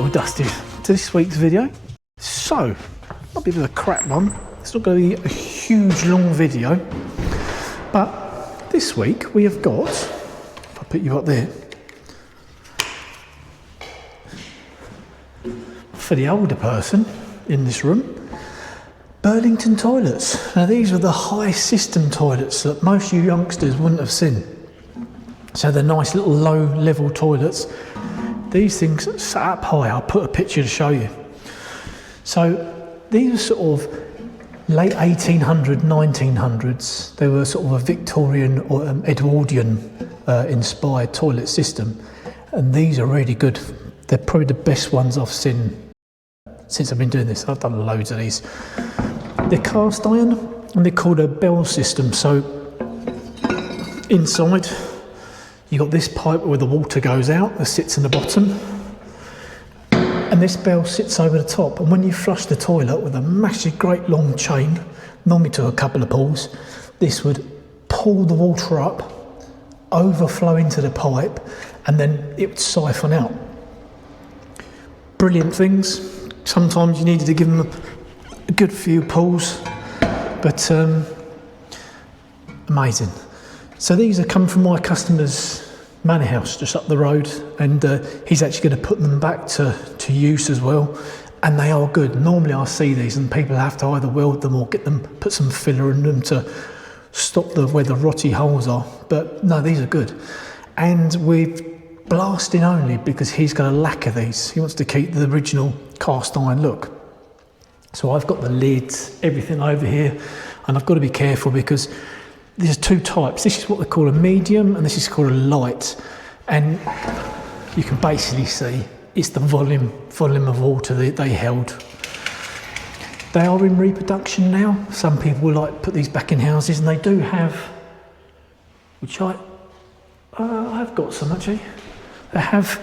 little dusty to this week's video. So, a bit of a crap one. It's not going to be a huge long video, but this week we have got, if I put you up there, for the older person in this room, Burlington toilets. Now these are the high cistern toilets that most you youngsters wouldn't have seen. So they're nice little low level toilets. These things sat up high. I'll put a picture to show you. So these are sort of late 1800s, 1900s. They were sort of a Victorian or Edwardian inspired toilet system. And these are really good. They're probably the best ones I've seen since I've been doing this. I've done loads of these. They're cast iron and they're called a bell system. So inside, you've got this pipe where the water goes out that sits in the bottom, and this bell sits over the top. And when you flush the toilet with a massive, great long chain, normally to a couple of pulls, this would pull the water up, overflow into the pipe, and then it would siphon out. Brilliant things. Sometimes you needed to give them a good few pulls, but amazing. So these are come from my customer's manor house just up the road, and he's actually going to put them back to use as well, and they are good. Normally I see these and people have to either weld them or get them, put some filler in them to stop where the rotty holes are, but no, these are good. And we're blasting only because he's going to lacquer these. He wants to keep the original cast iron look. So I've got the lids, everything over here, and I've got to be careful because there's two types. This is what they call a medium and this is called a light. And you can basically see it's the volume of water that they held. They are in reproduction now. Some people will like put these back in houses, and they do have, which I've got some actually. They have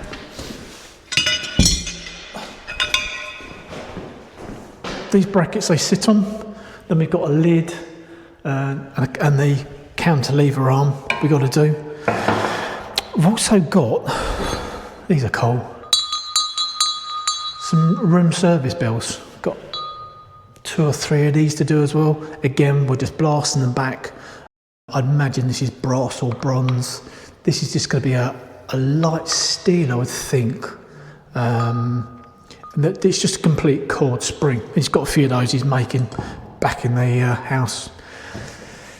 these brackets they sit on. Then we've got a lid and the cantilever arm we've got to do. We've also got, these are cool, some room service bells. Got 2 or 3 of these to do as well. Again, we're just blasting them back. I'd imagine this is brass or bronze. This is just going to be a light steel, I would think. It's just a complete cord spring. He's got a few of those he's making back in the house.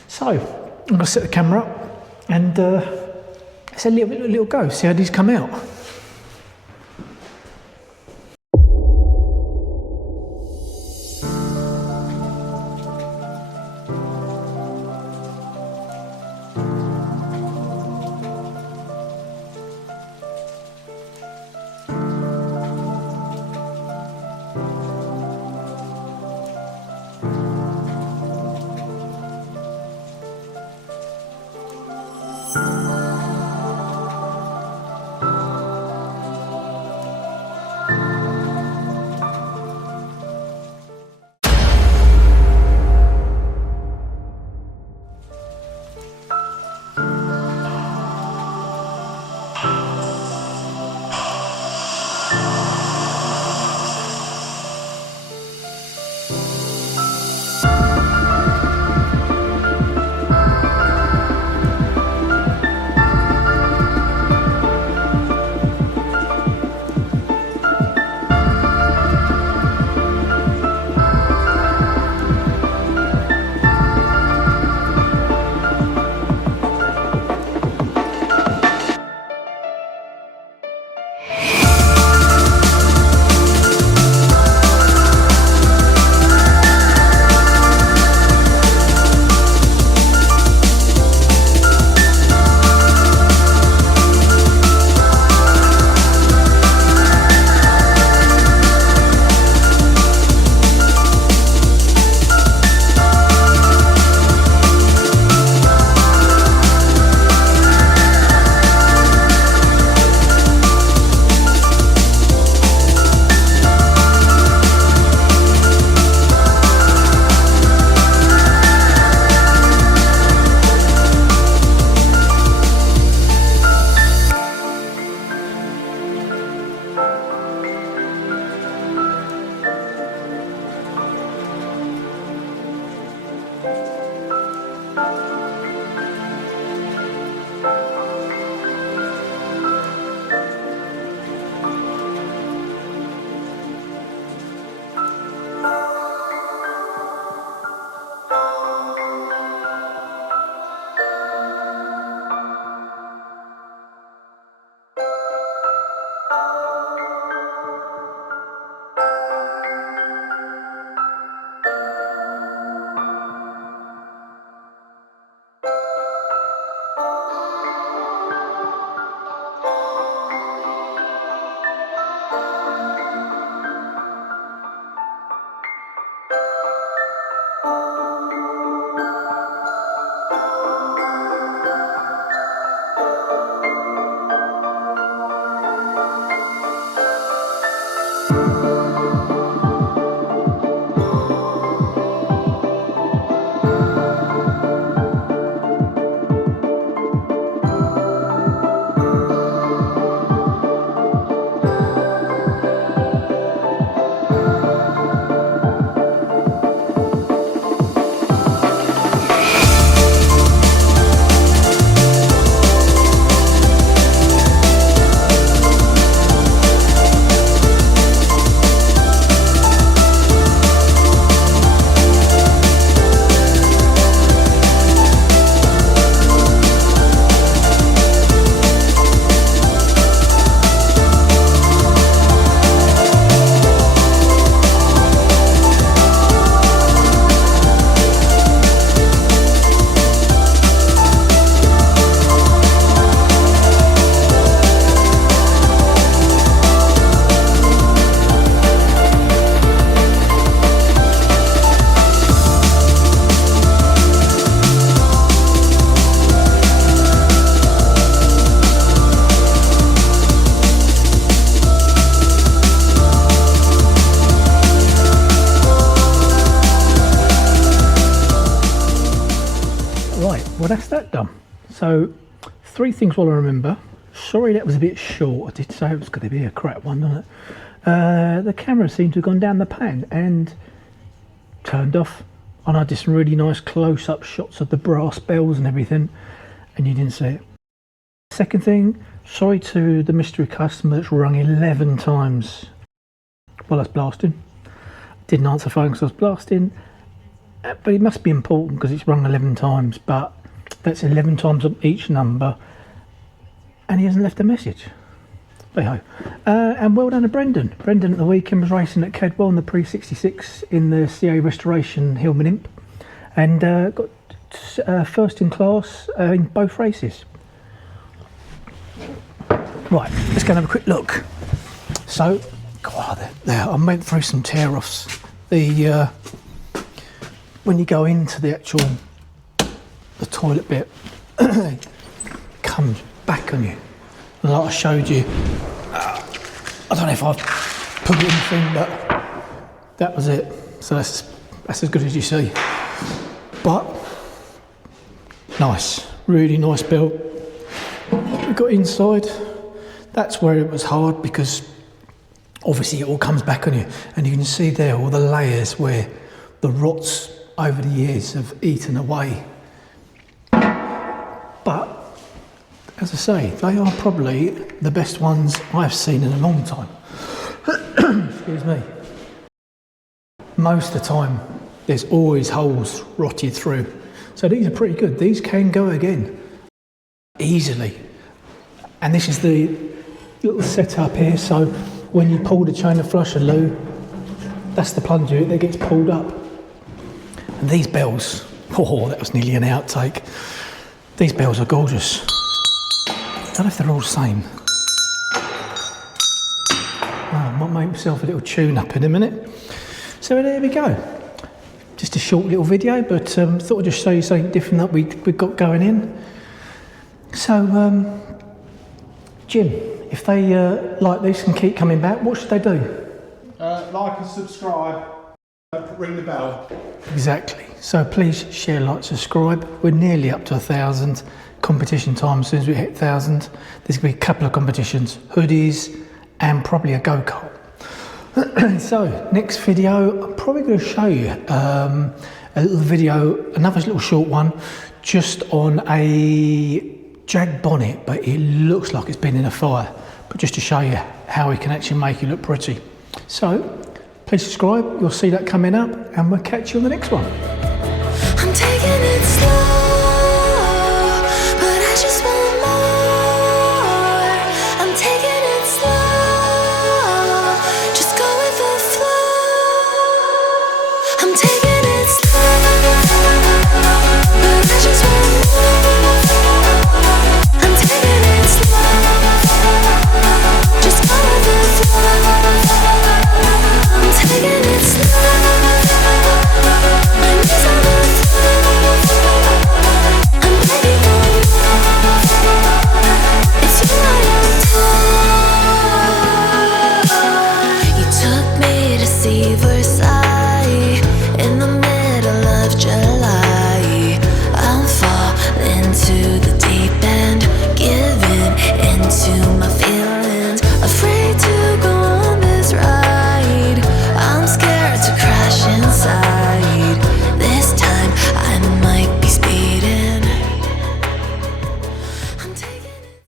So I'm going to set the camera up and let's have a little go, see how these come out. Well, that's that done. So 3 things while I remember. Sorry that was a bit short. I did say it was going to be a crap one, didn't it? The camera seemed to have gone down the pan and turned off, and I did some really nice close-up shots of the brass bells and everything, and you didn't see it. Second thing, sorry to the mystery customer that's rung 11 times while I was blasting. Didn't answer phone because I was blasting, but it must be important because it's rung 11 times, but that's 11 times on each number, and he hasn't left a message. But hey, and well done to Brendan. Brendan at the weekend was racing at Cadwell in the Pre-66 in the CA Restoration Hillman Imp, and got first in class in both races. Right, let's go and have a quick look. So, God, there I went through some tear-offs. When you go into the actual toilet bit, it comes back on you. And like I showed you, I don't know if I've put it in the thing, but that was it. So that's as good as you see. But nice, really nice build. We got inside. That's where it was hard because obviously it all comes back on you, and you can see there all the layers where the rots over the years have eaten away. But as I say, they are probably the best ones I've seen in a long time. Excuse me. Most of the time, there's always holes rotted through. So these are pretty good. These can go again easily. And this is the little setup here. So when you pull the chain of flusher loo, that's the plunger that gets pulled up. And these bells, oh, that was nearly an outtake. These bells are gorgeous. I don't know if they're all the same. I might make myself a little tune up in a minute. So there we go. Just a short little video, but thought I'd just show you something different that we've got going in. So, Jim, if they like this and keep coming back, what should they do? Like and subscribe, ring the bell. Exactly. So please share, like, subscribe. We're nearly up to 1,000. Competition time, as soon as we hit 1,000, there's going to be a couple of competitions, hoodies and probably a go-kart. So next video, I'm probably going to show you a little video, another little short one, just on a Jag bonnet, but it looks like it's been in a fire, but just to show you how we can actually make it look pretty. So please subscribe, you'll see that coming up, and we'll catch you on the next one. I'm taking it slow.